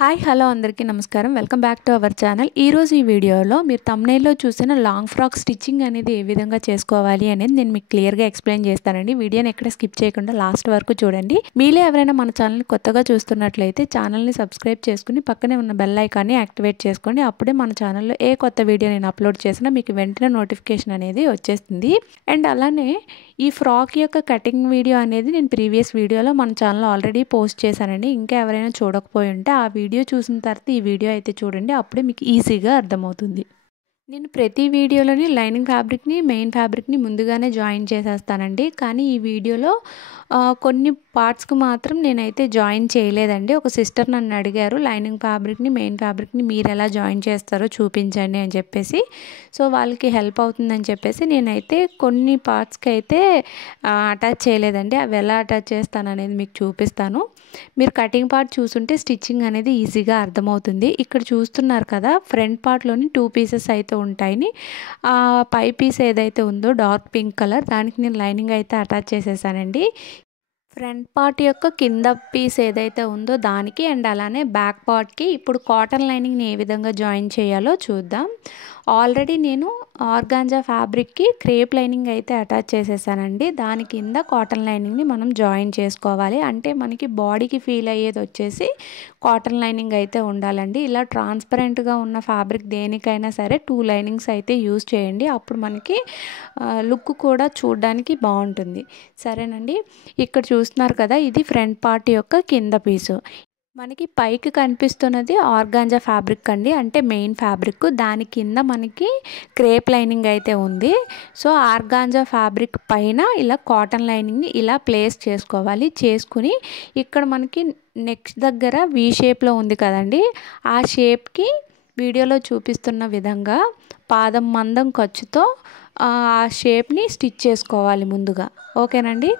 Hi hello అందరికీ నమస్కారం. Welcome back to our channel. ఈరోజు ఈ వీడియోలో మీరు థంబ్‌నెయిల్‌లో చూసిన లాంగ్ ఫ్రాక్ స్టిచ్చింగ్ అనేది ఏ విధంగా చేసుకోవాలి అనేది నేను మీకు క్లియర్‌గా ఎక్స్‌ప్లెయిన్ చేస్తానండి. వీడియోని ఎక్కడ స్కిప్ చేయకుండా లాస్ట్ వరకు చూడండి. మీలో ఎవరైనా మన ఛానల్‌ని కొత్తగా చూస్తున్నట్లయితే ఛానల్‌ని సబ్స్క్రైబ్ చేసుకుని పక్కనే ఉన్న బెల్ ఐకాన్ని యాక్టివేట్ చేసుకోండి. అప్పుడే మన ఛానల్‌లో ఏ కొత్త వీడియో నేను అప్లోడ్ చేసినా మీకు వెంటనే నోటిఫికేషన్ అనేది వచ్చేస్తుంది. అండ్ అలానే ఈ ఫ్రాక్ యొక్క కటింగ్ వీడియో అనేది నేను ప్రీవియస్ వీడియోలో మన ఛానల్లో ఆల్రెడీ పోస్ట్ చేశానండి. ఇంకా ఎవరైనా చూడకపోయి ఉంటే ఆ వీడియో చూసిన తర్వాత ఈ వీడియో అయితే చూడండి. అప్పుడే మీకు ఈజీగా అర్థమవుతుంది. నేను ప్రతి వీడియోలోని లైనింగ్ ఫ్యాబ్రిక్ని మెయిన్ ఫ్యాబ్రిక్ని ముందుగానే జాయిన్ చేసేస్తానండి. కానీ ఈ వీడియోలో కొన్ని పార్ట్స్కి మాత్రం నేనైతే జాయిన్ చేయలేదండి. ఒక సిస్టర్ నన్ను అడిగారు లైనింగ్ ఫ్యాబ్రిక్ని మెయిన్ ఫ్యాబ్రిక్ని మీరు ఎలా జాయిన్ చేస్తారో చూపించండి అని చెప్పేసి. సో వాళ్ళకి హెల్ప్ అవుతుందని చెప్పేసి నేనైతే కొన్ని పార్ట్స్కి అయితే అటాచ్ చేయలేదండి. అవి ఎలా అటాచ్ చేస్తాను అనేది మీకు చూపిస్తాను. మీరు కటింగ్ పార్ట్ చూసుంటే స్టిచ్చింగ్ అనేది ఈజీగా అర్థమవుతుంది. ఇక్కడ చూస్తున్నారు కదా, ఫ్రంట్ పార్ట్లోని 2 పీసెస్ అయితే ఉంటాయని పై పీస్ ఏదైతే ఉందో డార్క్ పింక్ కలర్ దానికి నేను లైనింగ్ అయితే అటాచ్ చేసేసానండి. ఫ్రంట్ పార్ట్ యొక్క కింద పీస్ ఏదైతే ఉందో దానికి అండ్ అలానే బ్యాక్ పార్ట్కి ఇప్పుడు కాటన్ లైనింగ్ని ఏ విధంగా జాయిన్ చేయాలో చూద్దాం. ఆల్రెడీ నేను ఆర్గాంజా ఫ్యాబ్రిక్కి క్రేప్ లైనింగ్ అయితే అటాచ్ చేసేసానండి. దాని కింద కాటన్ లైనింగ్ని మనం జాయిన్ చేసుకోవాలి. అంటే మనకి బాడీకి ఫీల్ అయ్యేది వచ్చేసి కాటన్ లైనింగ్ అయితే ఉండాలండి. ఇలా ట్రాన్స్పరెంట్గా ఉన్న ఫ్యాబ్రిక్ దేనికైనా సరే 2 లైనింగ్స్ అయితే యూజ్ చేయండి. అప్పుడు మనకి లుక్ కూడా చూడడానికి బాగుంటుంది. సరేనండి. ఇక్కడ చూస్తున్నారు కదా, ఇది ఫ్రంట్ పార్ట్ యొక్క కింద పీసు. మనకి పైకి కనిపిస్తున్నది ఆర్గాంజా ఫ్యాబ్రిక్ అండి, అంటే మెయిన్ ఫ్యాబ్రిక్. దాని కింద మనకి క్రేప్ లైనింగ్ అయితే ఉంది. సో ఆర్గాంజా ఫ్యాబ్రిక్ పైన ఇలా కాటన్ లైనింగ్ని ఇలా ప్లేస్ చేసుకోవాలి. చేసుకుని ఇక్కడ మనకి నెక్ దగ్గర వి షేప్లో ఉంది కదండి, ఆ షేప్కి వీడియోలో చూపిస్తున్న విధంగా పాదం మందం ఖర్చుతో ఆ షేప్ని స్టిచ్ చేసుకోవాలి ముందుగా. ఓకేనండి.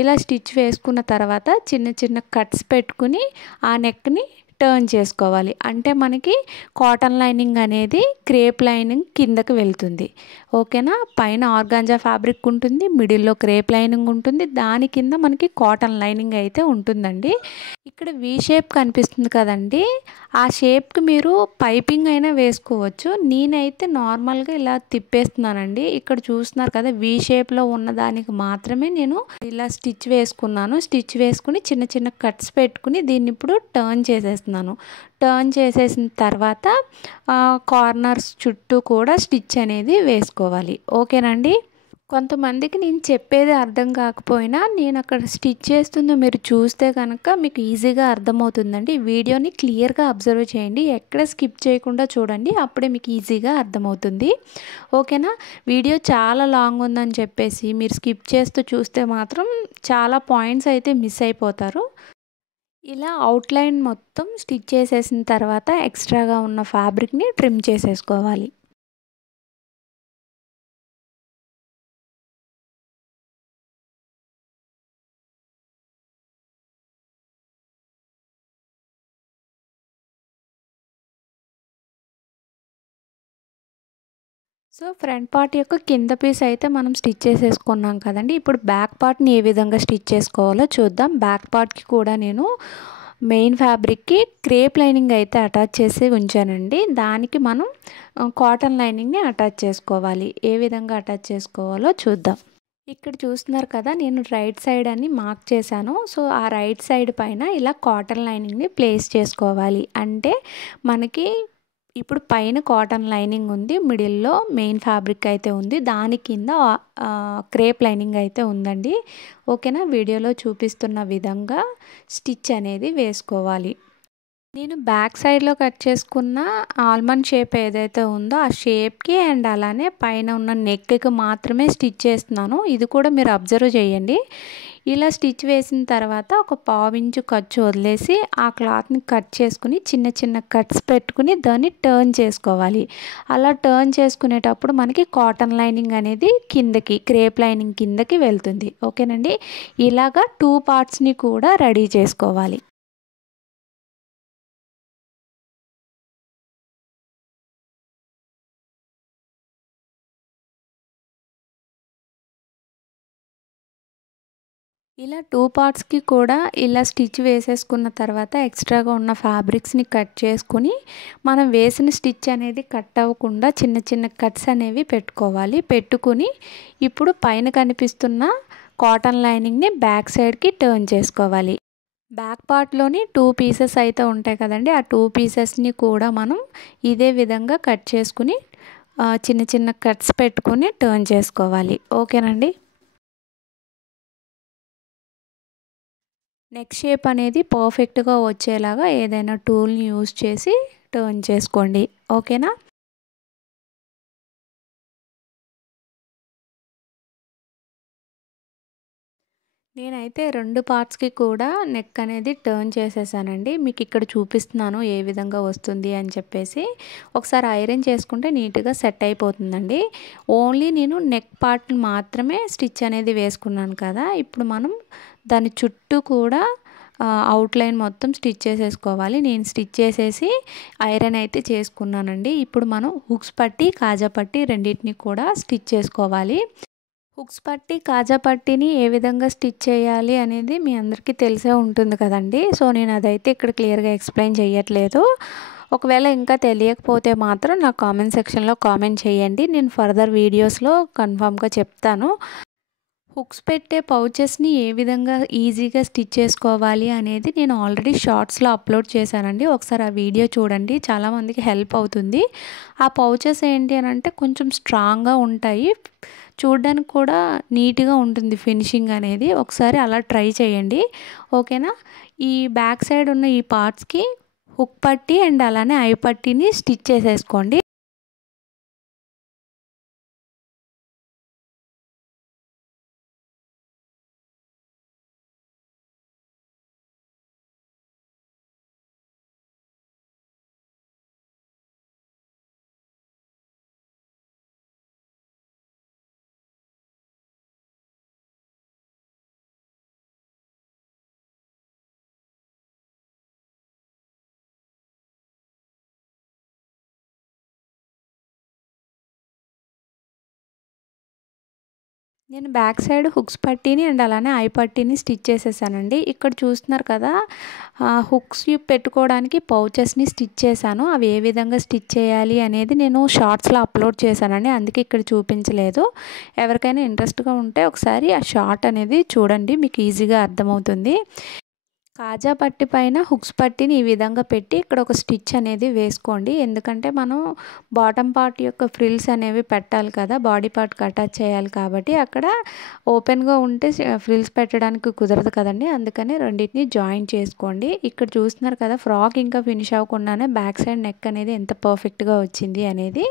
ఇలా స్టిచ్ వేసుకున్న తర్వాత చిన్న చిన్న కట్స్ పెట్టుకుని ఆ నెక్ని టర్న్ చేసుకోవాలి. అంటే మనకి కాటన్ లైనింగ్ అనేది క్రేప్ లైనింగ్ కిందకి వెళ్తుంది. ఓకేనా. పైన ఆర్గాంజా ఫ్యాబ్రిక్ ఉంటుంది, మిడిల్లో క్రేప్ లైనింగ్ ఉంటుంది, దాని కింద మనకి కాటన్ లైనింగ్ అయితే ఉంటుందండి. ఇక్కడ వి షేప్ కనిపిస్తుంది కదండి, ఆ షేప్కి మీరు పైపింగ్ అయినా వేసుకోవచ్చు. నేనైతే నార్మల్గా ఇలా తిప్పేస్తున్నానండి. ఇక్కడ చూస్తున్నారు కదా, వి షేప్లో ఉన్న దానికి మాత్రమే నేను ఇలా స్టిచ్ వేసుకున్నాను. స్టిచ్ వేసుకుని చిన్న చిన్న కట్స్ పెట్టుకుని దీన్ని ఇప్పుడు టర్న్ చేసేస్తున్నాను. టర్న్ చేసేసిన తర్వాత కార్నర్స్ చుట్టూ కూడా స్టిచ్ అనేది వేసుకోవాలి. ఓకేనండి. కొంతమందికి నేను చెప్పేది అర్థం కాకపోయినా నేను అక్కడ స్టిచ్ చేస్తుందో మీరు చూస్తే కనుక మీకు ఈజీగా అర్థమవుతుందండి. వీడియోని క్లియర్గా అబ్జర్వ్ చేయండి, ఎక్కడ స్కిప్ చేయకుండా చూడండి, అప్పుడే మీకు ఈజీగా అర్థమవుతుంది. ఓకేనా. వీడియో చాలా లాంగ్ ఉందని చెప్పేసి మీరు స్కిప్ చేస్తూ చూస్తే మాత్రం చాలా పాయింట్స్ అయితే మిస్ అయిపోతారు. ఇలా అవుట్లైన్ మొత్తం స్టిచ్ చేసేసిన తర్వాత ఎక్స్ట్రాగా ఉన్న ఫ్యాబ్రిక్ని ట్రిమ్ చేసేసుకోవాలి. సో ఫ్రంట్ పార్ట్ యొక్క కింద పీస్ అయితే మనం స్టిచ్ చేసేసుకున్నాం కదండి. ఇప్పుడు బ్యాక్ పార్ట్ని ఏ విధంగా స్టిచ్ చేసుకోవాలో చూద్దాం. బ్యాక్ పార్ట్కి కూడా నేను మెయిన్ ఫ్యాబ్రిక్కి క్రేప్ లైనింగ్ అయితే అటాచ్ చేసి ఉంచానండి. దానికి మనం కాటన్ లైనింగ్ని అటాచ్ చేసుకోవాలి. ఏ విధంగా అటాచ్ చేసుకోవాలో చూద్దాం. ఇక్కడ చూస్తున్నారు కదా, నేను రైట్ సైడ్ అని మార్క్ చేశాను. సో ఆ రైట్ సైడ్ పైన ఇలా కాటన్ లైనింగ్ని ప్లేస్ చేసుకోవాలి. అంటే మనకి ఇప్పుడు పైన కాటన్ లైనింగ్ ఉంది, మిడిల్లో మెయిన్ ఫ్యాబ్రిక్ అయితే ఉంది, దాని కింద క్రేప్ లైనింగ్ అయితే ఉందండి. ఓకేనా. వీడియోలో చూపిస్తున్న విధంగా స్టిచ్ అనేది వేసుకోవాలి. నేను బ్యాక్ సైడ్లో కట్ చేసుకున్న ఆల్మండ్ షేప్ ఏదైతే ఉందో ఆ షేప్కి అండ్ అలానే పైన ఉన్న నెక్కి మాత్రమే స్టిచ్ చేస్తున్నాను. ఇది కూడా మీరు అబ్జర్వ్ చేయండి. ఇలా స్టిచ్ వేసిన తర్వాత ఒక పావించు ఖర్చు వదిలేసి ఆ క్లాత్ని కట్ చేసుకుని చిన్న చిన్న కట్స్ పెట్టుకుని దాన్ని టర్న్ చేసుకోవాలి. అలా టర్న్ చేసుకునేటప్పుడు మనకి కాటన్ లైనింగ్ అనేది కిందకి క్రేప్ లైనింగ్ కిందకి వెళ్తుంది. ఓకేనండి. ఇలాగా 2 పార్ట్స్ని కూడా రెడీ చేసుకోవాలి. ఇలా 2 పార్ట్స్‌కి కూడా ఇలా స్టిచ్ వేసేసుకున్న తర్వాత ఎక్స్ట్రాగా ఉన్న ఫ్యాబ్రిక్స్‌ని కట్ చేసుకొని, మనం వేసిన స్టిచ్ అనేది కట్ అవ్వకుండా చిన్న చిన్న కట్స్ అనేవి పెట్టుకోవాలి. పెట్టుకొని ఇప్పుడు పైన కనిపిస్తున్న కాటన్ లైనింగ్‌ని బ్యాక్ సైడ్‌కి టర్న్ చేసుకోవాలి. బ్యాక్ పార్ట్‌లోని 2 పీసెస్ అయితే ఉంటాయి కదండీ! ఆ 2 పీసెస్‌ని కూడా మనం ఇదే విధంగా కట్ చేసుకొని చిన్న చిన్న కట్స్ పెట్టుకొని టర్న్ చేసుకోవాలి. ఓకేనండి. నెక్ షేప్ అనేది పర్ఫెక్ట్‌గా వచ్చేలాగా ఏదైనా టూల్‌ని యూజ్ చేసి టర్న్ చేసుకోండి. ఓకేనా? నేనైతే 2 పార్ట్స్‌కి కూడా నెక్ అనేది టర్న్ చేసేసానండి. మీకిక్కడ చూపిస్తున్నాను ఏ విధంగా వస్తుంది అని చెప్పేసి. ఒకసారి ఐరన్ చేసుకుంటే నీట్‌గా సెట్ అయిపోతుందండి. ఓన్లీ నేను నెక్ పార్ట్‌ని మాత్రమే స్టిచ్ అనేది వేసుకున్నాను కదా! ఇప్పుడు మనం దాని చుట్టూ కూడా అవుట్‌లైన్ మొత్తం స్టిచ్ చేసేసుకోవాలి. నేను స్టిచ్ చేసేసి ఐరన్ అయితే చేసుకున్నానండి. ఇప్పుడు మనం హుక్స్ పట్టి, కాజా పట్టి రెండిటిని కూడా స్టిచ్ చేసుకోవాలి. హుక్స్ పట్టి, కాజా పట్టీని ఏ విధంగా స్టిచ్ చేయాలి అనేది మీ అందరికీ తెలిసే ఉంటుంది కదండీ! సో, నేను అదైతే ఇక్కడ క్లియర్‌గా ఎక్స్‌ప్లెయిన్ చేయట్లేదు. ఒకవేళ ఇంకా తెలియకపోతే మాత్రం నాకు కామెంట్ సెక్షన్‌లో కామెంట్ చేయండి. నేను ఫర్దర్ వీడియోస్‌లో కన్ఫర్మ్‌గా చెప్తాను. హుక్స్ పెట్టే పౌచెస్‌ని ఏ విధంగా ఈజీగా స్టిచ్ చేసుకోవాలి అనేది నేను ఆల్రెడీ షార్ట్స్‌లో అప్లోడ్ చేశానండి. ఒకసారి ఆ వీడియో చూడండి. చాలామందికి హెల్ప్ అవుతుంది. ఆ పౌచెస్ ఏంటి అనంటే కొంచెం స్ట్రాంగ్‌గా ఉంటాయి. చూడ్డానికి కూడా నీట్‌గా ఉంటుంది ఫినిషింగ్ అనేది. ఒకసారి అలా ట్రై చేయండి. ఓకేనా? ఈ బ్యాక్ సైడ్ ఉన్న ఈ పార్ట్స్‌కి హుక్ పట్టి అండ్ అలానే ఐ పట్టీని స్టిచ్ చేసేసుకోండి. నేను బ్యాక్ సైడ్ హుక్స్ పట్టీని అండ్ అలానే ఐ పట్టీని స్టిచ్ చేసేసానండి. ఇక్కడ చూస్తున్నారు కదా! హుక్స్ పెట్టుకోవడానికి పౌచెస్‌ని స్టిచ్ చేశాను. అవి ఏ విధంగా స్టిచ్ చేయాలి అనేది నేను షార్ట్స్‌లో అప్లోడ్ చేశానండి. అందుకే ఇక్కడ చూపించలేదు. ఎవరికైనా ఇంట్రెస్ట్‌గా ఉంటే ఒకసారి ఆ షార్ట్ అనేది చూడండి. మీకు ఈజీగా అర్థమవుతుంది. కాజా పట్టి పైన హుక్స్ పట్టీని ఈ విధంగా పెట్టి ఇక్కడ ఒక స్టిచ్ అనేది వేసుకోండి. ఎందుకంటే మనం బాటమ్ పార్ట్ యొక్క ఫ్రిల్స్ అనేవి పెట్టాలి కదా! బాడీ పార్ట్‌కి అటాచ్ చేయాలి కాబట్టి అక్కడ ఓపెన్‌గా ఉంటే ఫ్రిల్స్ పెట్టడానికి కుదరదు కదండీ! అందుకని రెండిటిని జాయిన్ చేసుకోండి. ఇక్కడ చూస్తున్నారు కదా! ఫ్రాక్ ఇంకా ఫినిష్ అవ్వకుండానే బ్యాక్ సైడ్ నెక్ అనేది ఎంత పర్ఫెక్ట్‌గా వచ్చింది అనేది.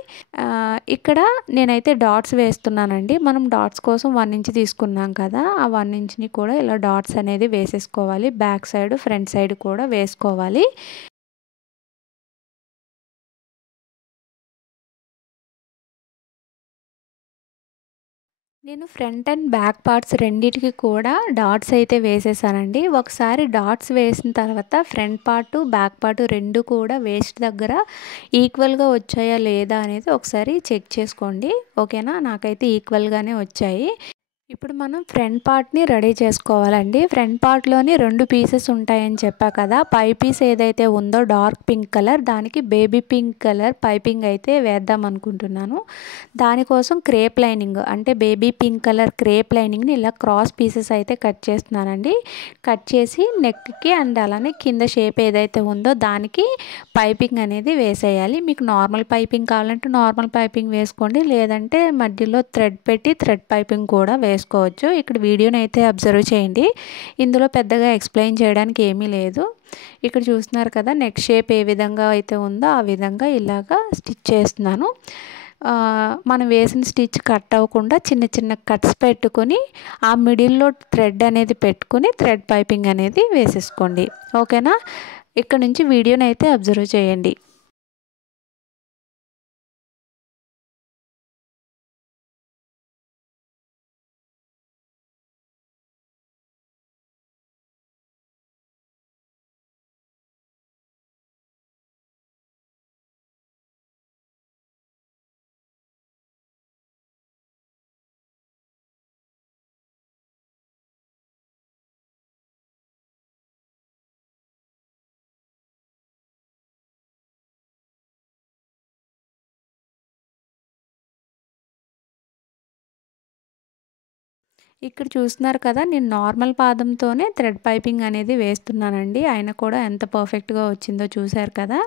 ఇక్కడ నేనైతే డాట్స్ వేస్తున్నానండి. మనం డాట్స్ కోసం 1 ఇంచ్ తీసుకున్నాం కదా! ఆ 1 ఇంచ్‌ని కూడా ఇలా డాట్స్ అనేది వేసేసుకోవాలి. బ్యాక్ సైడ్, ఫ్రంట్ సైడ్ కూడా వేసుకోవాలి. నేను ఫ్రంట్ అండ్ బ్యాక్ పార్ట్స్ రెండిటికి కూడా డాట్స్ అయితే వేసేసానండి. ఒకసారి డాట్స్ వేసిన తర్వాత ఫ్రంట్ పార్ట్, బ్యాక్ పార్ట్ 2 కూడా వేస్ట్ దగ్గర ఈక్వల్‌గా వచ్చాయా లేదా అనేది ఒకసారి చెక్ చేసుకోండి. ఓకేనా? నాకైతే ఈక్వల్‌గానే వచ్చాయి. ఇప్పుడు మనం ఫ్రంట్ పార్ట్‌ని రెడీ చేసుకోవాలండి. ఫ్రంట్ పార్ట్‌లోని 2 పీసెస్ ఉంటాయని చెప్పా కదా! పై పీస్ ఏదైతే ఉందో డార్క్ పింక్ కలర్ దానికి బేబీ పింక్ కలర్ పైపింగ్ అయితే వేద్దాం అనుకుంటున్నాను. దానికోసం క్రేప్ లైనింగ్ అంటే బేబీ పింక్ కలర్ క్రేప్ లైనింగ్‌ని ఇలా క్రాస్ పీసెస్ అయితే కట్ చేస్తున్నానండి. కట్ చేసి నెక్‌కి అండ్ అలానే కింద షేప్ ఏదైతే ఉందో దానికి పైపింగ్ అనేది వేసేయాలి. మీకు నార్మల్ పైపింగ్ కావాలంటే నార్మల్ పైపింగ్ వేసుకోండి. లేదంటే మధ్యలో థ్రెడ్ పెట్టి థ్రెడ్ పైపింగ్ కూడా వేసుకోవచ్చు. ఇక్కడ వీడియోని అయితే అబ్జర్వ్ చేయండి. ఇందులో పెద్దగా ఎక్స్‌ప్లెయిన్ చేయడానికి ఏమీ లేదు. ఇక్కడ చూస్తున్నారు కదా! నెక్ షేప్ ఏ విధంగా అయితే ఉందో ఆ విధంగా ఇలాగా స్టిచ్ చేస్తున్నాను. మనం వేసిన స్టిచ్ కట్ అవ్వకుండా చిన్న చిన్న కట్స్ పెట్టుకొని ఆ మిడిల్‌లో థ్రెడ్ అనేది పెట్టుకొని థ్రెడ్ పైపింగ్ అనేది వేసేసుకోండి. ఓకేనా? ఇక్కడ నుంచి వీడియోని అయితే అబ్జర్వ్ చేయండి. ఇక్కడ చూస్తున్నారు కదా, నేను నార్మల్ పాదంతోనే థ్రెడ్ పైపింగ్ అనేది వేస్తున్నానండి. అయినా కూడా ఎంత పర్ఫెక్ట్గా వచ్చిందో చూసారు కదా.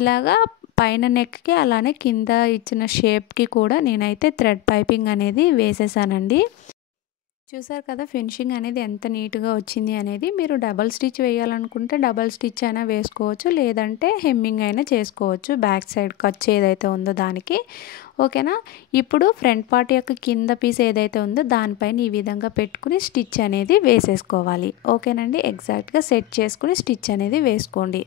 ఇలాగా పైన నెక్కి అలానే కింద ఇచ్చిన షేప్కి కూడా నేనైతే థ్రెడ్ పైపింగ్ అనేది వేసేసానండి. చూసారు కదా ఫినిషింగ్ అనేది ఎంత నీట్గా వచ్చింది అనేది. మీరు డబల్ స్టిచ్ వేయాలనుకుంటే డబల్ స్టిచ్ అయినా వేసుకోవచ్చు, లేదంటే హెమ్మింగ్ అయినా చేసుకోవచ్చు బ్యాక్ సైడ్ ఖర్చు ఏదైతే ఉందో దానికి. ఓకేనా. ఇప్పుడు ఫ్రంట్ పార్ట్ యొక్క కింద పీస్ ఏదైతే ఉందో దానిపైన ఈ విధంగా పెట్టుకుని స్టిచ్ అనేది వేసేసుకోవాలి. ఓకేనండి. ఎగ్జాక్ట్గా సెట్ చేసుకుని స్టిచ్ అనేది వేసుకోండి.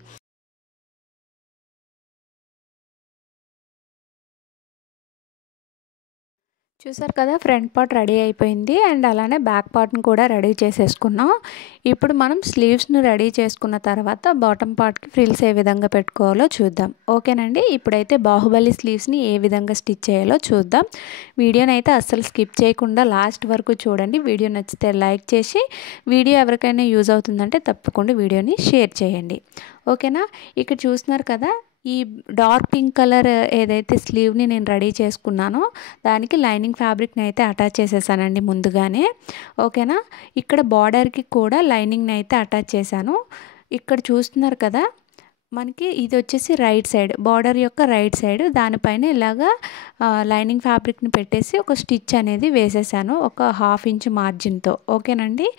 చూసారు కదా ఫ్రంట్ పార్ట్ రెడీ అయిపోయింది. అండ్ అలానే బ్యాక్ పార్ట్ని కూడా రెడీ చేసేసుకున్నాం. ఇప్పుడు మనం స్లీవ్స్ని రెడీ చేసుకున్న తర్వాత బాటమ్ పార్ట్కి ఫ్రిల్స్ ఏ విధంగా పెట్టుకోవాలో చూద్దాం. ఓకేనండి. ఇప్పుడైతే బాహుబలి స్లీవ్స్ని ఏ విధంగా స్టిచ్ చేయాలో చూద్దాం. వీడియోని అయితే అస్సలు స్కిప్ చేయకుండా లాస్ట్ వరకు చూడండి. వీడియో నచ్చితే లైక్ చేసి, వీడియో ఎవరికైనా యూజ్ అవుతుందంటే తప్పకుండా వీడియోని షేర్ చేయండి. ఓకేనా. ఇక్కడ చూస్తున్నారు కదా, ఈ డార్క్ పింక్ కలర్ ఏదైతే స్లీవ్ని నేను రెడీ చేసుకున్నానో దానికి లైనింగ్ ఫ్యాబ్రిక్ని అయితే అటాచ్ చేసేసానండి ముందుగానే. ఓకేనా. ఇక్కడ బార్డర్కి కూడా లైనింగ్ని అయితే అటాచ్ చేశాను. ఇక్కడ చూస్తున్నారు కదా, మనకి ఇది వచ్చేసి రైట్ సైడ్, బార్డర్ యొక్క రైట్ సైడ్, దానిపైన ఇలాగా లైనింగ్ ఫ్యాబ్రిక్ని పెట్టేసి ఒక స్టిచ్ అనేది వేసేసాను ఒక 1/2 ఇంచ్ మార్జిన్తో. ఓకేనండి.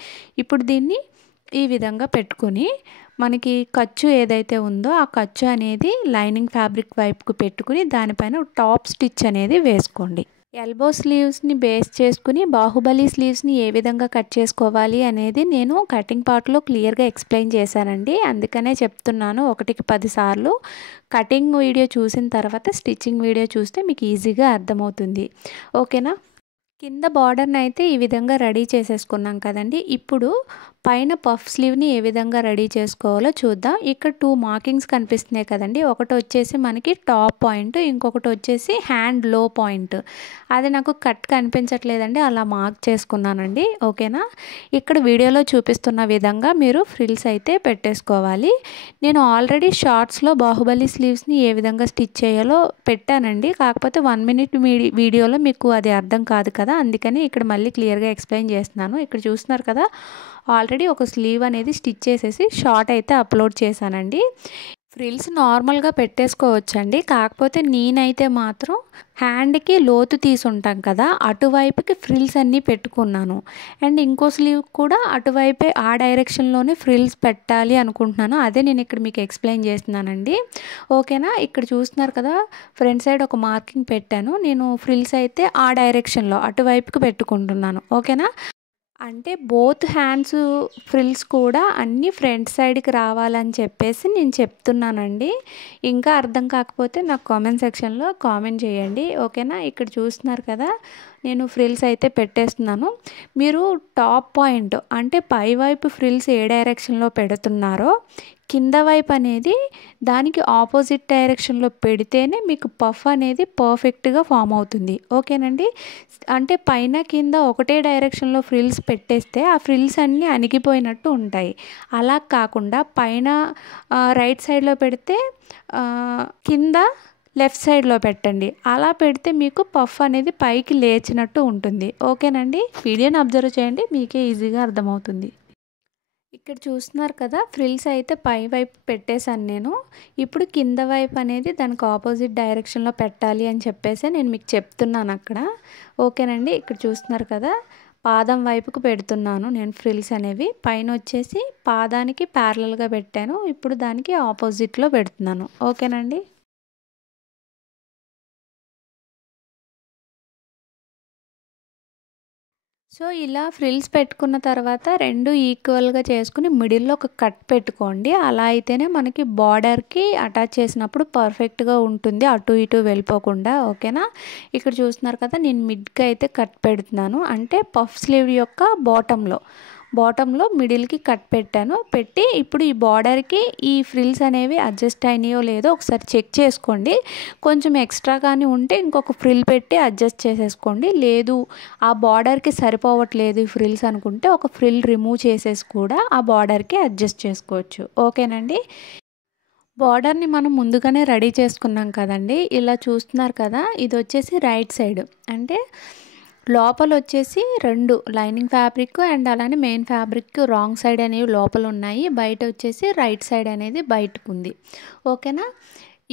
ఇప్పుడు దీన్ని ఈ విధంగా పెట్టుకుని మనకి ఖర్చు ఏదైతే ఉందో ఆ ఖర్చు అనేది లైనింగ్ ఫ్యాబ్రిక్ వైపుకు పెట్టుకుని దానిపైన టాప్ స్టిచ్ అనేది వేసుకోండి. ఎల్బో స్లీవ్స్ని బేస్ చేసుకుని బాహుబలి స్లీవ్స్ని ఏ విధంగా కట్ చేసుకోవాలి అనేది నేను కటింగ్ పార్ట్లో క్లియర్గా ఎక్స్ప్లెయిన్ చేశానండి. అందుకనే చెప్తున్నాను 1కి 10 సార్లు. కటింగ్ వీడియో చూసిన తర్వాత స్టిచ్చింగ్ వీడియో చూస్తే మీకు ఈజీగా అర్థమవుతుంది. ఓకేనా. కింద బార్డర్ని అయితే ఈ విధంగా రెడీ చేసేసుకున్నాం కదండి. ఇప్పుడు పైన పఫ్ స్లీవ్ని ఏ విధంగా రెడీ చేసుకోవాలో చూద్దాం. ఇక్కడ 2 మార్కింగ్స్ కనిపిస్తున్నాయి కదండి. ఒకటి వచ్చేసి మనకి టాప్ పాయింట్, ఇంకొకటి వచ్చేసి హ్యాండ్ లో పాయింట్. అది నాకు కట్ కనిపించట్లేదండి, అలా మార్క్ చేసుకున్నానండి. ఓకేనా. ఇక్కడ వీడియోలో చూపిస్తున్న విధంగా మీరు ఫ్రిల్స్ అయితే పెట్టేసుకోవాలి. నేను ఆల్రెడీ షార్ట్స్లో బాహుబలి స్లీవ్స్ని ఏ విధంగా స్టిచ్ చేయాలో పెట్టానండి. కాకపోతే 1 మినిట్ వీడియోలో మీకు అది అర్థం కాదు కదా, అందుకని ఇక్కడ మళ్ళీ క్లియర్గా ఎక్స్ప్లెయిన్ చేస్తున్నాను. ఇక్కడ చూస్తున్నారు కదా, ఆల్రెడీ ఒక స్లీవ్ అనేది స్టిచ్ చేసేసి షార్ట్ అయితే అప్లోడ్ చేశానండి. ఫ్రిల్స్ నార్మల్గా పెట్టేసుకోవచ్చండి. కాకపోతే నేనైతే మాత్రం హ్యాండ్కి లోతు తీసుంటాం కదా, అటువైపుకి ఫ్రిల్స్ అన్నీ పెట్టుకున్నాను. అండ్ ఇంకో స్లీవ్ కూడా అటువైపే ఆ డైరెక్షన్లోనే ఫ్రిల్స్ పెట్టాలి అనుకుంటున్నాను. అదే నేను ఇక్కడ మీకు ఎక్స్ప్లెయిన్ చేస్తున్నానండి. ఓకేనా. ఇక్కడ చూస్తున్నారు కదా, ఫ్రంట్ సైడ్ ఒక మార్కింగ్ పెట్టాను. నేను ఫ్రిల్స్ అయితే ఆ డైరెక్షన్లో అటువైపుకి పెట్టుకుంటున్నాను. ఓకేనా. అంటే బోత్ హ్యాండ్స్ ఫ్రిల్స్ కూడా అన్నీ ఫ్రంట్ సైడ్కి రావాలని చెప్పేసి నేను చెప్తున్నానండి. ఇంకా అర్థం కాకపోతే నాకు కామెంట్ సెక్షన్లో కామెంట్ చేయండి. ఓకేనా. ఇక్కడ చూస్తున్నారు కదా, నేను ఫ్రిల్స్ అయితే పెట్టేస్తున్నాను. మీరు టాప్ పాయింట్ అంటే పైవైపు ఫ్రిల్స్ ఏ డైరెక్షన్లో పెడుతున్నారో కింద వైపు అనేది దానికి ఆపోజిట్ డైరెక్షన్లో పెడితేనే మీకు పఫ్ అనేది పర్ఫెక్ట్గా ఫామ్ అవుతుంది. ఓకేనండి. అంటే పైన కింద ఒకటే డైరెక్షన్లో ఫ్రిల్స్ పెట్టేస్తే ఆ ఫ్రిల్స్ అన్నీ అణిగిపోయినట్టు ఉంటాయి. అలా కాకుండా పైన రైట్ సైడ్లో పెడితే కింద లెఫ్ట్ సైడ్లో పెట్టండి. అలా పెడితే మీకు పఫ్ అనేది పైకి లేచినట్టు ఉంటుంది. ఓకేనండి. వీడియోని అబ్జర్వ్ చేయండి, మీకే ఈజీగా అర్థమవుతుంది. ఇక్కడ చూస్తున్నారు కదా, ఫ్రిల్స్ అయితే పై వైపు పెట్టేశాను నేను. ఇప్పుడు కింద వైపు అనేది దానికి ఆపోజిట్ డైరెక్షన్లో పెట్టాలి అని చెప్పేసి నేను మీకు చెప్తున్నాను అక్కడ. ఓకేనండి. ఇక్కడ చూస్తున్నారు కదా, పాదం వైపుకు పెడుతున్నాను నేను ఫ్రిల్స్ అనేవి. పైన వచ్చేసి పాదానికి ప్యారలల్గా పెట్టాను, ఇప్పుడు దానికి ఆపోజిట్లో పెడుతున్నాను. ఓకేనండి. సో ఇలా ఫ్రిల్స్ పెట్టుకున్న తర్వాత రెండు ఈక్వల్గా చేసుకుని మిడిల్లో ఒక కట్ పెట్టుకోండి. అలా అయితేనే మనకి బార్డర్కి అటాచ్ చేసినప్పుడు పర్ఫెక్ట్గా ఉంటుంది, అటు ఇటు వెళ్ళిపోకుండా. ఓకేనా. ఇక్కడ చూస్తున్నారు కదా, నేను మిడ్కి అయితే కట్ పెడుతున్నాను. అంటే పఫ్ స్లీవ్ యొక్క బాటంలో మిడిల్కి కట్ పెట్టాను. పెట్టి ఇప్పుడు ఈ బార్డర్కి ఈ ఫ్రిల్స్ అనేవి అడ్జస్ట్ అయినాయో లేదో ఒకసారి చెక్ చేసుకోండి. కొంచెం ఎక్స్ట్రా కానీ ఉంటే ఇంకొక ఫ్రిల్ పెట్టి అడ్జస్ట్ చేసేసుకోండి. లేదు ఆ బార్డర్కి సరిపోవట్లేదు ఈ ఫ్రిల్స్ అనుకుంటే ఒక ఫ్రిల్ రిమూవ్ చేసేసి కూడా ఆ బార్డర్కి అడ్జస్ట్ చేసుకోవచ్చు. ఓకేనండి. బార్డర్ని మనం ముందుగానే రెడీ చేసుకున్నాం కదండి. ఇలా చూస్తున్నారు కదా, ఇది వచ్చేసి రైట్ సైడ్. అంటే లోపల వచ్చేసి 2 లైనింగ్ ఫ్యాబ్రిక్ అండ్ అలానే మెయిన్ ఫ్యాబ్రిక్ రాంగ్ సైడ్ అనేవి లోపల ఉన్నాయి, బయట వచ్చేసి రైట్ సైడ్ అనేది బయటకు ఉంది. ఓకేనా.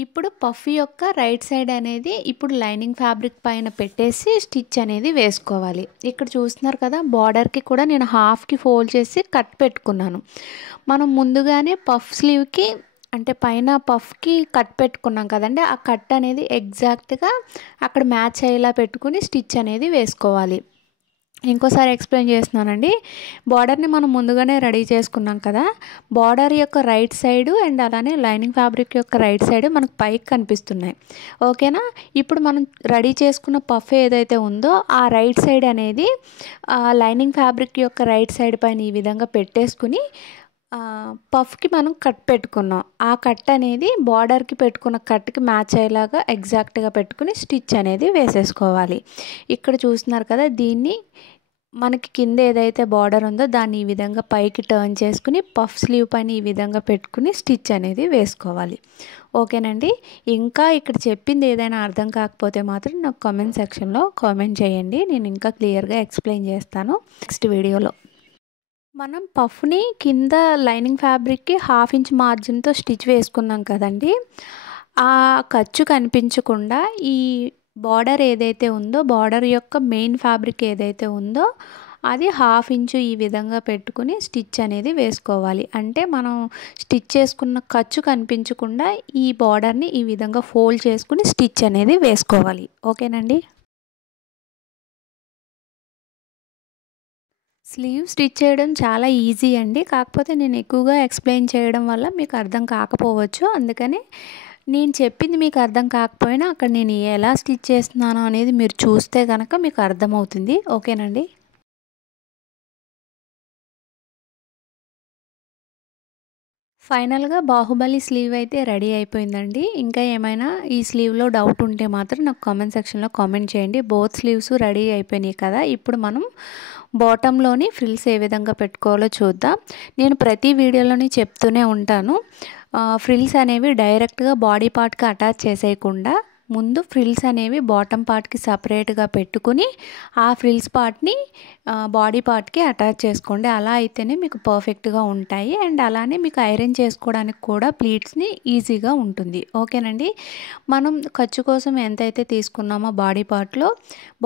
ఇప్పుడు పఫ్ యొక్క రైట్ సైడ్ అనేది ఇప్పుడు లైనింగ్ ఫ్యాబ్రిక్ పైన పెట్టేసి స్టిచ్ అనేది వేసుకోవాలి. ఇక్కడ చూస్తున్నారు కదా, బార్డర్కి కూడా నేను హాఫ్కి ఫోల్డ్ చేసి కట్ పెట్టుకున్నాను. మనం ముందుగానే పఫ్ స్లీవ్కి అంటే పైన పఫ్కి కట్ పెట్టుకున్నాం కదండి, ఆ కట్ అనేది ఎగ్జాక్ట్గా అక్కడ మ్యాచ్ అయ్యేలా పెట్టుకుని స్టిచ్ అనేది వేసుకోవాలి. ఇంకోసారి ఎక్స్ప్లెయిన్ చేస్తున్నానండి. బార్డర్ని మనం ముందుగానే రెడీ చేసుకున్నాం కదా, బార్డర్ యొక్క రైట్ సైడు అండ్ అలానే లైనింగ్ ఫ్యాబ్రిక్ యొక్క రైట్ సైడ్ మనకు పైకి కనిపిస్తున్నాయి. ఓకేనా. ఇప్పుడు మనం రెడీ చేసుకున్న పఫ్ ఏదైతే ఉందో ఆ రైట్ సైడ్ అనేది లైనింగ్ ఫ్యాబ్రిక్ యొక్క రైట్ సైడ్ పైన ఈ విధంగా పెట్టేసుకుని పఫ్కి మనం కట్ పెట్టుకున్నాం, ఆ కట్ అనేది బార్డర్కి పెట్టుకున్న కట్కి మ్యాచ్ అయ్యేలాగా ఎగ్జాక్ట్గా పెట్టుకుని స్టిచ్ అనేది వేసేసుకోవాలి. ఇక్కడ చూస్తున్నారు కదా, దీన్ని మనకి కింద ఏదైతే బార్డర్ ఉందో దాన్ని ఈ విధంగా పైకి టర్న్ చేసుకుని పఫ్ స్లీవ్ పైన ఈ విధంగా పెట్టుకుని స్టిచ్ అనేది వేసుకోవాలి. ఓకేనండి. ఇంకా ఇక్కడ చెప్పింది ఏదైనా అర్థం కాకపోతే మాత్రం నాకు కామెంట్ సెక్షన్లో కామెంట్ చేయండి, నేను ఇంకా క్లియర్గా ఎక్స్ప్లెయిన్ చేస్తాను నెక్స్ట్ వీడియోలో. మనం పఫ్ని కింద లైనింగ్ ఫ్యాబ్రిక్కి 1/2 ఇంచ్ మార్జిన్తో స్టిచ్ వేసుకున్నాం కదండి, ఆ ఖర్చు కనిపించకుండా ఈ బార్డర్ ఏదైతే ఉందో బార్డర్ యొక్క మెయిన్ ఫ్యాబ్రిక్ ఏదైతే ఉందో అది 1/2 ఇంచు ఈ విధంగా పెట్టుకుని స్టిచ్ అనేది వేసుకోవాలి. అంటే మనం స్టిచ్ చేసుకున్న ఖర్చు కనిపించకుండా ఈ బార్డర్ని ఈ విధంగా ఫోల్డ్ చేసుకుని స్టిచ్ అనేది వేసుకోవాలి. ఓకేనండి. స్లీవ్ స్టిచ్ చేయడం చాలా ఈజీ అండి, కాకపోతే నేను ఎక్కువగా ఎక్స్ప్లెయిన్ చేయడం వల్ల మీకు అర్థం కాకపోవచ్చు. అందుకని నేను చెప్పింది మీకు అర్థం కాకపోయినా అక్కడ నేను ఎలా స్టిచ్ చేస్తున్నానో అనేది మీరు చూస్తే కనుక మీకు అర్థమవుతుంది. ఓకేనండి. ఫైనల్గా బాహుబలి స్లీవ్ అయితే రెడీ అయిపోయిందండి. ఇంకా ఏమైనా ఈ స్లీవ్లో డౌట్ ఉంటే మాత్రం నాకు కామెంట్ సెక్షన్లో కామెంట్ చేయండి. బోత్ స్లీవ్స్ రెడీ అయిపోయినాయి కదా, ఇప్పుడు మనం బాటంలోని ఫ్రిల్స్ ఏ విధంగా పెట్టుకోవాలో చూద్దాం. నేను ప్రతి వీడియోలోని చెప్తూనే ఉంటాను, ఫ్రిల్స్ అనేవి డైరెక్ట్గా బాడీ పార్ట్కి అటాచ్ చేసేయకుండా ముందు ఫ్రిల్స్ అనేవి బాటమ్ పార్ట్కి సపరేట్గా పెట్టుకుని ఆ ఫ్రిల్స్ పార్ట్ని బాడీ పార్ట్కి అటాచ్ చేసుకోండి. అలా అయితేనే మీకు పర్ఫెక్ట్గా ఉంటాయి అండ్ అలానే మీకు ఐరన్ చేసుకోవడానికి కూడా ప్లీట్స్ని ఈజీగా ఉంటుంది. ఓకేనండి. మనం ఖర్చు కోసం ఎంతైతే తీసుకున్నామో బాడీ పార్ట్లో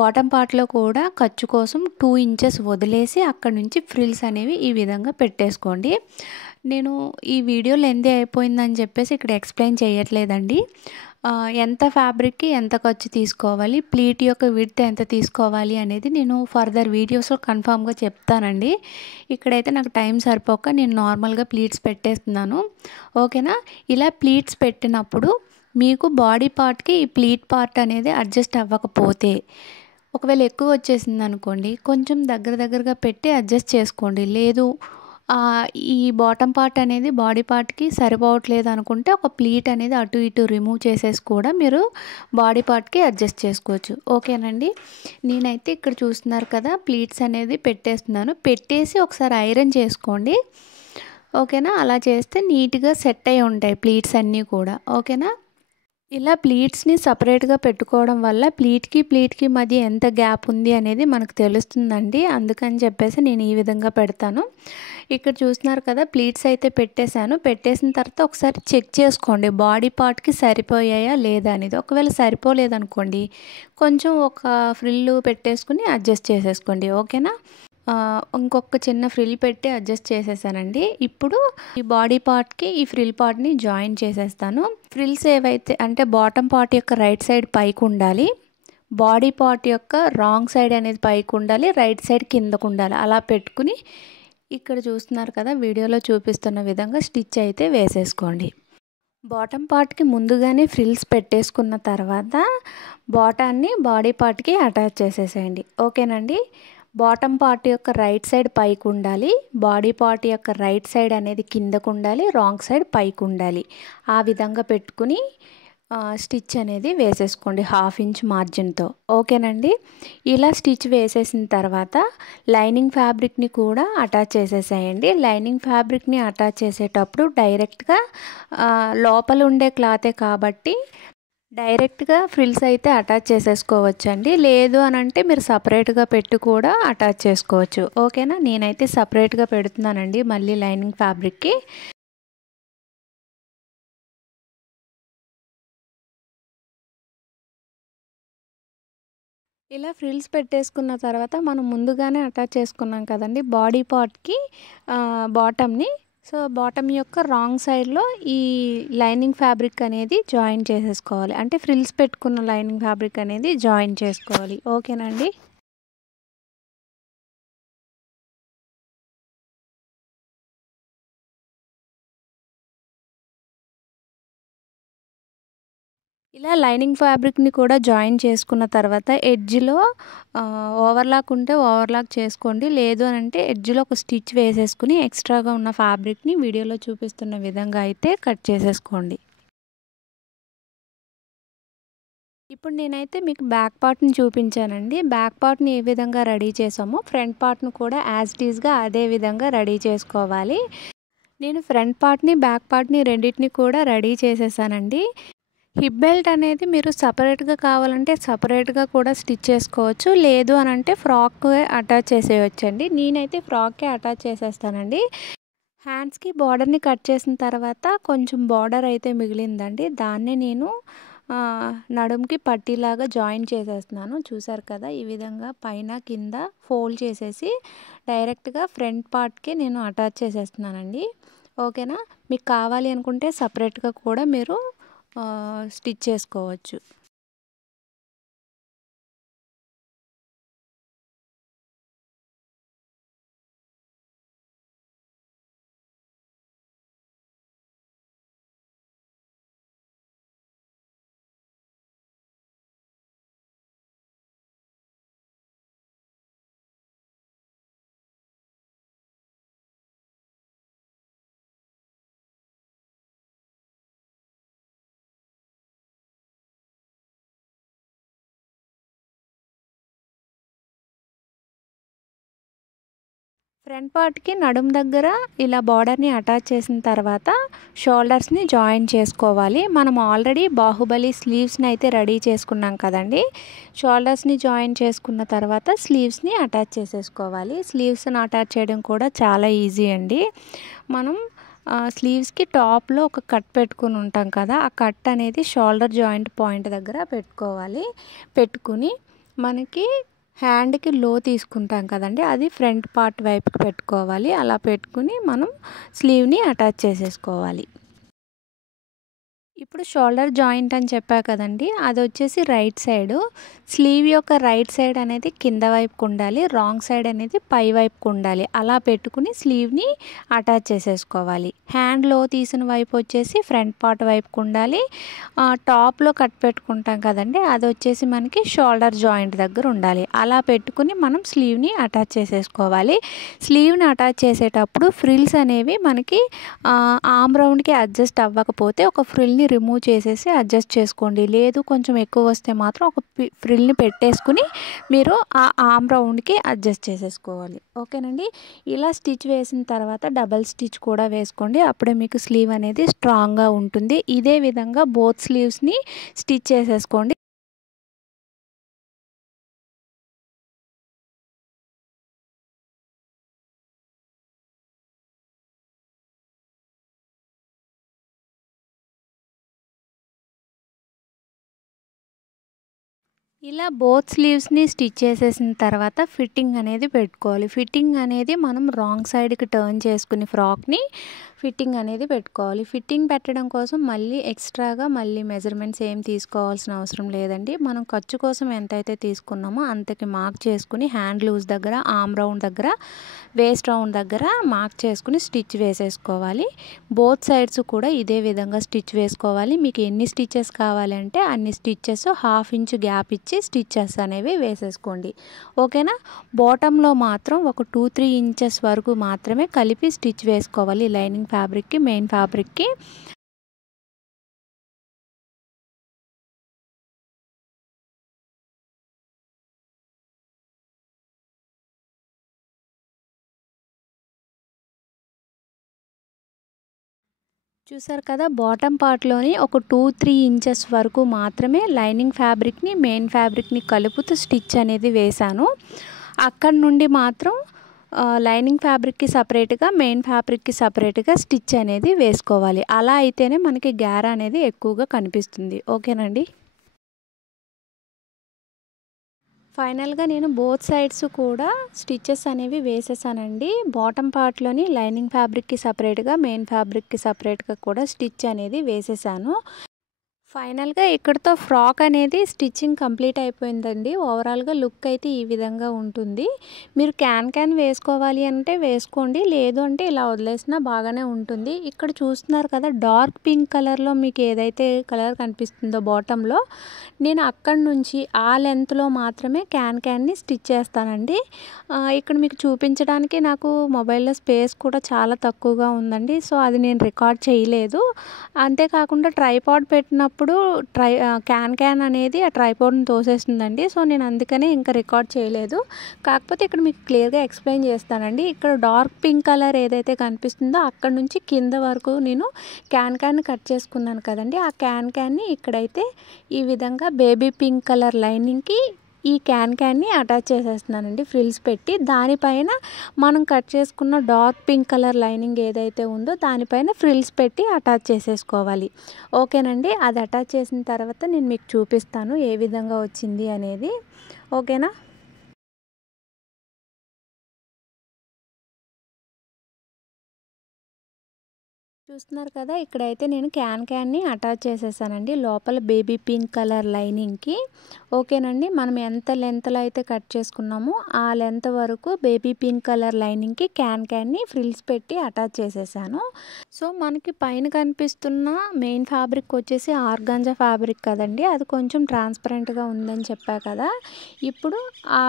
బాటమ్ పార్ట్లో కూడా ఖర్చు కోసం 2 ఇంచెస్ వదిలేసి అక్కడ నుంచి ఫ్రిల్స్ అనేవి ఈ విధంగా పెట్టేసుకోండి. నేను ఈ వీడియో లెంతీ అయిపోయిందని చెప్పేసి ఇక్కడ ఎక్స్ప్లెయిన్ చేయట్లేదండి. ఎంత ఫ్యాబ్రిక్కి ఎంత ఖర్చు తీసుకోవాలి, ప్లీట్ యొక్క విడ్త్ ఎంత తీసుకోవాలి అనేది నేను ఫర్దర్ వీడియోస్లో కన్ఫామ్గా చెప్తానండి. ఇక్కడైతే నాకు టైం సరిపోక నేను నార్మల్గా ప్లీట్స్ పెట్టేస్తున్నాను. ఓకేనా. ఇలా ప్లీట్స్ పెట్టినప్పుడు మీకు బాడీ పార్ట్కి ఈ ప్లీట్ పార్ట్ అనేది అడ్జస్ట్ అవ్వకపోతే, ఒకవేళ ఎక్కువ వచ్చేసింది అనుకోండి, కొంచెం దగ్గరగా పెట్టి అడ్జస్ట్ చేసుకోండి. లేదు ఈ బాటమ్ పార్ట్ అనేది బాడీ పార్ట్కి సరిపోవట్లేదు అనుకుంటే ఒక ప్లీట్ అనేది అటు ఇటు రిమూవ్ చేసేసి కూడా మీరు బాడీ పార్ట్కి అడ్జస్ట్ చేసుకోవచ్చు. ఓకేనండి. నేనైతే ఇక్కడ చూస్తున్నారు కదా, ప్లీట్స్ అనేది పెట్టేస్తున్నాను. పెట్టేసి ఒకసారి ఐరన్ చేసుకోండి. ఓకేనా. అలా చేస్తే నీట్గా సెట్ అయి ఉంటాయి ప్లీట్స్ అన్నీ కూడా. ఓకేనా. ఇలా ప్లీట్స్ని సపరేట్గా పెట్టుకోవడం వల్ల ప్లీట్కి మధ్య ఎంత గ్యాప్ ఉంది అనేది మనకు తెలుస్తుందండి. అందుకని చెప్పేసి నేను ఈ విధంగా పెడతాను. ఇక్కడ చూస్తున్నారు కదా, ప్లీట్స్ అయితే పెట్టేశాను. పెట్టేసిన తర్వాత ఒకసారి చెక్ చేసుకోండి బాడీ పార్ట్కి సరిపోయాయా లేదా అనేది. ఒకవేళ సరిపోలేదనుకోండి కొంచెం ఒక ఫ్రిల్ పెట్టేసుకుని అడ్జస్ట్ చేసేసుకోండి. ఓకేనా. ఇంకొక చిన్న ఫ్రిల్ పెట్టి అడ్జస్ట్ చేసేసానండి. ఇప్పుడు ఈ బాడీ పార్ట్కి ఈ ఫ్రిల్ పార్ట్ని జాయిన్ చేసేస్తాను. ఫ్రిల్స్ ఏవైతే అంటే బాటమ్ పార్ట్ యొక్క రైట్ సైడ్ పైకి ఉండాలి, బాడీ పార్ట్ యొక్క రాంగ్ సైడ్ అనేది పైకి ఉండాలి, రైట్ సైడ్ కిందకు ఉండాలి. అలా పెట్టుకుని ఇక్కడ చూస్తున్నారు కదా, వీడియోలో చూపిస్తున్న విధంగా స్టిచ్ అయితే వేసేసుకోండి. బాటమ్ పార్ట్కి ముందుగానే ఫ్రిల్స్ పెట్టేసుకున్న తర్వాత బాటాన్ని బాడీ పార్ట్కి అటాచ్ చేసేసేయండి. ఓకేనండి. బాటమ్ పార్ట్ యొక్క రైట్ సైడ్ పైకి ఉండాలి, బాడీ పార్ట్ యొక్క రైట్ సైడ్ అనేది కిందకు ఉండాలి, రాంగ్ సైడ్ పైకి ఉండాలి. ఆ విధంగా పెట్టుకుని స్టిచ్ అనేది వేసేసుకోండి 1/2 ఇంచ్ మార్జిన్తో. ఓకేనండి. ఇలా స్టిచ్ వేసేసిన తర్వాత లైనింగ్ ఫ్యాబ్రిక్ని కూడా అటాచ్ చేసేసేయండి. లైనింగ్ ఫ్యాబ్రిక్ని అటాచ్ చేసేటప్పుడు డైరెక్ట్గా లోపల ఉండే క్లాతే కాబట్టి డైరెక్ట్గా ఫ్రిల్స్ అయితే అటాచ్ చేసేసుకోవచ్చండి. లేదు అని అంటే మీరు సపరేట్గా పెట్టి కూడా అటాచ్ చేసుకోవచ్చు. ఓకేనా, నేనైతే సపరేట్గా పెడుతున్నానండి మళ్ళీ లైనింగ్ ఫ్యాబ్రిక్కి. ఇలా ఫ్రిల్స్ పెట్టేసుకున్న తర్వాత మనం ముందుగానే అటాచ్ చేసుకున్నాం కదండి బాడీ పార్ట్కి బాటమ్ని. సో బాటమ్ యొక్క రాంగ్ సైడ్లో ఈ లైనింగ్ ఫ్యాబ్రిక్ అనేది జాయిన్ చేసేసుకోవాలి. అంటే ఫ్రిల్స్ పెట్టుకున్న లైనింగ్ ఫ్యాబ్రిక్ అనేది జాయిన్ చేసుకోవాలి. ఓకేనండి. ఇలా లైనింగ్ ఫ్యాబ్రిక్ని కూడా జాయిన్ చేసుకున్న తర్వాత ఎడ్జ్లో ఓవర్లాక్ ఉంటే ఓవర్లాక్ చేసుకోండి. లేదు అని అంటే ఎడ్జ్లో ఒక స్టిచ్ వేసేసుకుని ఎక్స్ట్రాగా ఉన్న ఫ్యాబ్రిక్ని వీడియోలో చూపిస్తున్న విధంగా అయితే కట్ చేసేసుకోండి. ఇప్పుడు నేనైతే మీకు బ్యాక్ పార్ట్ని చూపించానండి. బ్యాక్ పార్ట్ని ఏ విధంగా రెడీ చేసామో ఫ్రంట్ పార్ట్ను కూడా యాజ్ ఇట్ ఈస్గా అదే విధంగా రెడీ చేసుకోవాలి. నేను ఫ్రంట్ పార్ట్ని బ్యాక్ పార్ట్ని రెండింటిని కూడా రెడీ చేసేసానండి. హిప్ బెల్ట్ అనేది మీరు సపరేట్గా కావాలంటే సపరేట్గా కూడా స్టిచ్ చేసుకోవచ్చు. లేదు అని అంటే ఫ్రాక్ అటాచ్ చేసేయచ్చండి. నేనైతే ఫ్రాక్కే అటాచ్ చేసేస్తానండి. హ్యాండ్స్కి బార్డర్ని కట్ చేసిన తర్వాత కొంచెం బార్డర్ అయితే మిగిలిందండి. దాన్నే నేను నడుముకి పట్టీలాగా జాయిన్ చేసేస్తున్నాను. చూసారు కదా, ఈ విధంగా పైన కింద ఫోల్డ్ చేసేసి డైరెక్ట్గా ఫ్రంట్ పార్ట్కి నేను అటాచ్ చేసేస్తున్నానండి. ఓకేనా, మీకు కావాలి అనుకుంటే సపరేట్గా కూడా మీరు స్టిచ్ చేసుకోవచ్చు. ఫ్రంట్ పార్ట్కి నడుము దగ్గర ఇలా బార్డర్ని అటాచ్ చేసిన తర్వాత షోల్డర్స్ని జాయిన్ చేసుకోవాలి. మనం ఆల్రెడీ బాహుబలి స్లీవ్స్ని అయితే రెడీ చేసుకున్నాం కదండి. షోల్డర్స్ని జాయిన్ చేసుకున్న తర్వాత స్లీవ్స్ని అటాచ్ చేసేసుకోవాలి. స్లీవ్స్ని అటాచ్ చేయడం కూడా చాలా ఈజీ అండి. మనం స్లీవ్స్కి టాప్లో ఒక కట్ పెట్టుకుని ఉంటాం కదా, ఆ కట్ అనేది షోల్డర్ జాయింట్ పాయింట్ దగ్గర పెట్టుకోవాలి. పెట్టుకుని మనకి హ్యాండ్కి లో తీసుకుంటాం కదండి, అది ఫ్రంట్ పార్ట్ వైపుకి పెట్టుకోవాలి. అలా పెట్టుకుని మనం స్లీవ్ని అటాచ్ చేసేసుకోవాలి. ఇప్పుడు షోల్డర్ జాయింట్ అని చెప్పా కదండి, అది వచ్చేసి రైట్ సైడు. స్లీవ్ యొక్క రైట్ సైడ్ అనేది కింద వైపుకు ఉండాలి, రాంగ్ సైడ్ అనేది పై వైపుకు ఉండాలి. అలా పెట్టుకుని స్లీవ్ని అటాచ్ చేసేసుకోవాలి. హ్యాండ్లో తీసిన వైపు వచ్చేసి ఫ్రంట్ పార్ట్ వైపుకు ఉండాలి. టాప్లో కట్ పెట్టుకుంటాం కదండి, అది వచ్చేసి మనకి షోల్డర్ జాయింట్ దగ్గర ఉండాలి. అలా పెట్టుకుని మనం స్లీవ్ని అటాచ్ చేసేసుకోవాలి. స్లీవ్ని అటాచ్ చేసేటప్పుడు ఫ్రిల్స్ అనేవి మనకి ఆర్మ్ రౌండ్కి అడ్జస్ట్ అవ్వకపోతే ఒక ఫ్రిల్ని రిమూవ్ చేసేసి అడ్జస్ట్ చేసుకోండి. లేదు కొంచెం ఎక్కువ వస్తే మాత్రం ఒక ఫ్రిల్ని పెట్టేసుకుని మీరు ఆ ఆర్మ్ రౌండ్కి అడ్జస్ట్ చేసేసుకోవాలి. ఓకేనండి. ఇలా స్టిచ్ వేసిన తర్వాత డబల్ స్టిచ్ కూడా వేసుకోండి. అప్పుడే మీకు స్లీవ్ అనేది స్ట్రాంగ్గా ఉంటుంది. ఇదే విధంగా బోత్ స్లీవ్స్ని స్టిచ్ చేసేసుకోండి. ఇలా బోత్ స్లీవ్స్ని స్టిచ్ చేసేసిన తర్వాత ఫిట్టింగ్ అనేది పెట్టుకోవాలి. ఫిట్టింగ్ అనేది మనం రాంగ్ సైడ్కి టర్న్ చేసుకుని ఫ్రాక్ని ఫిట్టింగ్ అనేది పెట్టుకోవాలి. ఫిట్టింగ్ పెట్టడం కోసం మళ్ళీ ఎక్స్ట్రాగా మళ్ళీ మెజర్మెంట్స్ ఏం తీసుకోవాల్సిన అవసరం లేదండి. మనం ఖర్చు కోసం ఎంతైతే తీసుకున్నామో అంతకి మార్క్ చేసుకుని హ్యాండ్ లూజ్ దగ్గర, ఆర్మ్ రౌండ్ దగ్గర, వేస్ట్ రౌండ్ దగ్గర మార్క్ చేసుకుని స్టిచ్ వేసేసుకోవాలి. బోత్ సైడ్స్ కూడా ఇదే విధంగా స్టిచ్ వేసుకోవాలి. మీకు ఎన్ని స్టిచెస్ కావాలంటే అన్ని స్టిచెస్ 1/2 ఇంచ్ గ్యాప్ ఇచ్చి స్టిచెస్ అనేవి వేసేసుకోండి. ఓకేనా. బాటంలో మాత్రం ఒక 2-3 ఇంచెస్ వరకు మాత్రమే కలిపి స్టిచ్ వేసుకోవాలి లైనింగ్ ఫ్యాబ్రిక్కి, మెయిన్ ఫ్యాబ్రిక్కి. చూసారు కదా, బాటమ్ పార్ట్లోని ఒక 2-3 ఇంచెస్ వరకు మాత్రమే లైనింగ్ ఫ్యాబ్రిక్ని మెయిన్ ఫ్యాబ్రిక్ని కలుపుతూ స్టిచ్ అనేది వేశాను. అక్కడ నుండి మాత్రం లైనింగ్ ఫ్యాబ్రిక్కి సపరేట్గా మెయిన్ ఫ్యాబ్రిక్కి సపరేట్గా స్టిచ్ అనేది వేసుకోవాలి. అలా అయితేనే మనకి గ్యార అనేది ఎక్కువగా కనిపిస్తుంది. ఓకేనండి. ఫైనల్గా నేను బోత్ సైడ్స్ కూడా స్టిచెస్ అనేవి వేసేసానండి. బాటమ్ పార్ట్లోని లైనింగ్ ఫ్యాబ్రిక్కి సపరేట్గా మెయిన్ ఫ్యాబ్రిక్కి సపరేట్గా కూడా స్టిచ్ అనేది వేసేసాను. ఫైనల్గా ఇక్కడితో ఫ్రాక్ అనేది స్టిచ్చింగ్ కంప్లీట్ అయిపోయిందండి. ఓవరాల్గా లుక్ అయితే ఈ విధంగా ఉంటుంది. మీరు క్యాన్ వేసుకోవాలి అంటే వేసుకోండి, లేదు అంటే ఇలా వదిలేసినా బాగానే ఉంటుంది. ఇక్కడ చూస్తున్నారు కదా, డార్క్ పింక్ కలర్లో మీకు ఏదైతే కలర్ కనిపిస్తుందో బాటంలో, నేను అక్కడి నుంచి ఆ లెంత్లో మాత్రమే క్యాన్ని స్టిచ్ చేస్తానండి. ఇక్కడ మీకు చూపించడానికి నాకు మొబైల్లో స్పేస్ కూడా చాలా తక్కువగా ఉందండి. సో అది నేను రికార్డ్ చేయలేదు. అంతేకాకుండా ట్రైపాడ్ పెట్టినప్పుడు క్యాన్ అనేది ఆ ట్రైపాడ్ని తోసేస్తుందండి. సో నేను అందుకనే ఇంకా రికార్డ్ చేయలేదు. కాకపోతే ఇక్కడ మీకు క్లియర్గా ఎక్స్ప్లెయిన్ చేస్తానండి. ఇక్కడ డార్క్ పింక్ కలర్ ఏదైతే కనిపిస్తుందో అక్కడ నుంచి కింద వరకు నేను క్యాన్ కట్ చేసుకున్నాను కదండి. ఆ క్యాన్ని ఇక్కడైతే ఈ విధంగా బేబీ పింక్ కలర్ లైనింగ్కి ఈ క్యాన్ని అటాచ్ చేసేస్తున్నానండి ఫ్రిల్స్ పెట్టి. దానిపైన మనం కట్ చేసుకున్న డార్క్ పింక్ కలర్ లైనింగ్ ఏదైతే ఉందో దానిపైన ఫ్రిల్స్ పెట్టి అటాచ్ చేసేసుకోవాలి. ఓకేనండి. అది అటాచ్ చేసిన తర్వాత నేను మీకు చూపిస్తాను ఏ విధంగా వచ్చింది అనేది. ఓకేనా. చూస్తున్నారు కదా, ఇక్కడైతే నేను క్యాన్ని అటాచ్ చేసేసానండి లోపల బేబీ పింక్ కలర్ లైనింగ్కి. ఓకేనండి. మనం ఎంత లెంత్లో అయితే కట్ చేసుకున్నామో ఆ లెంత్ వరకు బేబీ పింక్ కలర్ లైనింగ్కి క్యాన్ని ఫ్రిల్స్ పెట్టి అటాచ్ చేసేసాను. సో మనకి పైన కనిపిస్తున్న మెయిన్ ఫ్యాబ్రిక్ వచ్చేసి ఆర్గాంజా ఫ్యాబ్రిక్ కదండి, అది కొంచెం ట్రాన్స్పరెంట్గా ఉందని చెప్పా కదా. ఇప్పుడు ఆ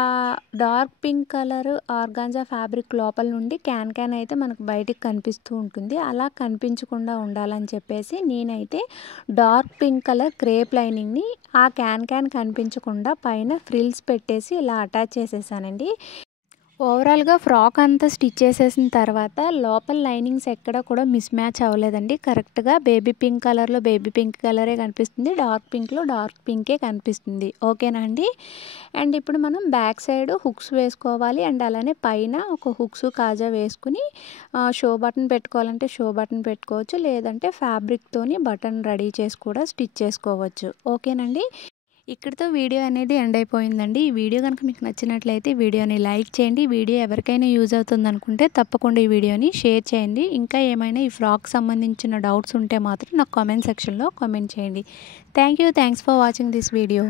dark pink colour organza fabric లోపల నుండి క్యాన్ అయితే మనకు బయటికి కనిపిస్తూ ఉంటుంది. అలా కనిపించకుండా ఉండాలని చెప్పేసి నేనైతే డార్క్ పింక్ కలర్ క్రేప్ లైనింగ్ని ఆ క్యాన్ కనిపించకుండా పైన ఫ్రిల్స్ పెట్టేసి ఇలా అటాచ్ చేసేసానండి. ఓవరాల్గా ఫ్రాక్ అంతా స్టిచ్ చేసేసిన తర్వాత లోపల లైనింగ్స్ ఎక్కడ కూడా మిస్ మ్యాచ్ అవ్వలేదండి. కరెక్ట్గా బేబీ పింక్ కలర్లో బేబీ పింక్ కలరే కనిపిస్తుంది, డార్క్ పింక్లో డార్క్ పింకే కనిపిస్తుంది. ఓకేనా అండి. అండ్ ఇప్పుడు మనం బ్యాక్ సైడ్ హుక్స్ వేసుకోవాలి. అండ్ అలానే పైన ఒక హుక్స్ కాజా వేసుకుని షో బటన్ పెట్టుకోవాలంటే షో బటన్ పెట్టుకోవచ్చు, లేదంటే ఫ్యాబ్రిక్తోని బటన్ రెడీ చేసి కూడా స్టిచ్ చేసుకోవచ్చు. ఓకేనండి. ఇక్కడితో వీడియో అనేది ఎండ్ అయిపోయిందండి. ఈ వీడియో కనుక మీకు నచ్చినట్లయితే వీడియోని లైక్ చేయండి. వీడియో ఎవరికైనా యూజ్ అవుతుంది అనుకుంటే తప్పకుండా ఈ వీడియోని షేర్ చేయండి. ఇంకా ఏమైనా ఈ ఫ్రాక్ సంబంధించిన డౌట్స్ ఉంటే మాత్రం నాకు కామెంట్ సెక్షన్లో కామెంట్ చేయండి. Thanks for watching this video.